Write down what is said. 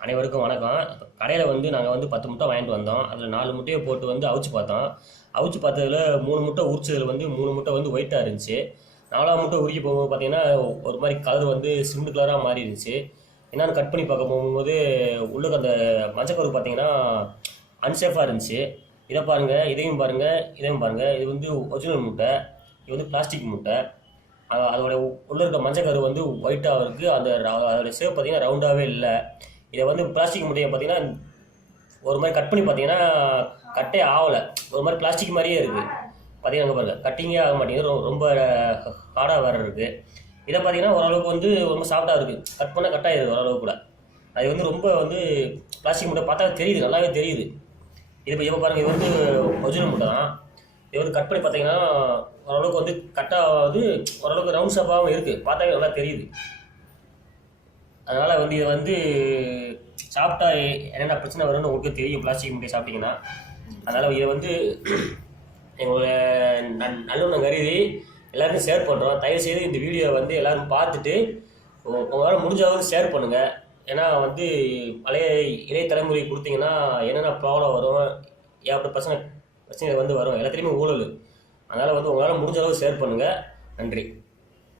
அனைவருக்கும் வணக்கம். கடையில் வந்து நாங்கள் வந்து பத்து முட்டை வாங்கிட்டு வந்தோம். அதில் நாலு முட்டையை போட்டு வந்து அவிச்சு பார்த்தோம். அவிச்சு பார்த்ததுல மூணு முட்டை உரிச்சதில் வந்து மூணு முட்டை வந்து ஒயிட்டாக இருந்துச்சு. நாலாம் முட்டை உரிக்க போகும்போது பார்த்தீங்கன்னா ஒரு மாதிரி கலர் வந்து சிமெண்ட் கலராக மாறி இருந்துச்சு. என்னென்னு கட் பண்ணி பார்க்க போகும்போது உள்ளுக்கு அந்த மஞ்சக்கரு பார்த்தீங்கன்னா அன்சேஃபாக இருந்துச்சு. இதை பாருங்கள் இதையும் பாருங்கள் இதையும் பாருங்கள் இது வந்து ஒரிஜினல் முட்டை. இது வந்து பிளாஸ்டிக் முட்டை. அதோட உள்ளே இருக்க மஞ்சக்கரு வந்து ஒயிட்டாக இருக்குது அந்த ர- அதோட சேவ் பார்த்தீங்கன்னா ரவுண்டாகவே இல்லை. இதை வந்து பிளாஸ்டிக் முட்டையை பார்த்தீங்கன்னா ஒரு மாதிரி கட் பண்ணி பார்த்தீங்கன்னா கட்டே ஆகலை ஒரு மாதிரி பிளாஸ்டிக் மாதிரியே இருக்குது பார்த்தீங்கன்னா அங்கே பாருங்கள் கட்டிங்கே ஆக மாட்டேங்குது. ரொம்ப ஹார்டாக வேறு இருக்குது இதை பார்த்தீங்கன்னா ஓரளவுக்கு வந்து ரொம்ப சாஃப்டாக இருக்குது கட் பண்ணால் கட் ஆயிடுது ஓரளவுக்கு கூட. அது வந்து ரொம்ப வந்து பிளாஸ்டிக் முட்டை பார்த்தா தெரியுது நல்லாவே தெரியுது. இது இப்போ இப்போ பாருங்கள் இது வந்து ஒரிஜினல் முட்டை தான். இவர் வந்து கட் பண்ணி பார்த்தீங்கன்னா ஓரளவுக்கு வந்து கட்டாவது ஓரளவுக்கு ரவுண்ட் ஷாப்பாகவும் இருக்குது பார்த்தாவே நல்லா தெரியுது. அதனால் வந்து இதை வந்து சாப்பிட்டா என்னென்ன பிரச்சனை வரும்னு உங்களுக்கு தெரியும் பிளாஸ்டிக் முட்டை சாப்பிட்டீங்கன்னா. அதனால் இதை வந்து எங்களுடைய நன் நல்லெண்ணம் கருதி எல்லாருக்கும் ஷேர் பண்ணுறோம் தயவுசெய்து இந்த வீடியோவை வந்து எல்லோரும் பார்த்துட்டு உங்களால் முடிஞ்சாவது ஷேர் பண்ணுங்கள் ஏன்னா வந்து பழைய இளைய தலைமுறை கொடுத்தீங்கன்னா என்னென்ன ப்ராப்ளம் வரும் ஏன் அப்படி பசங்க பிரச்சனை வந்து வரும். எல்லாத்துலேயுமே ஊழல். அதனால் வந்து உங்களால் முடிஞ்ச அளவு ஷேர் பண்ணுங்கள் நன்றி.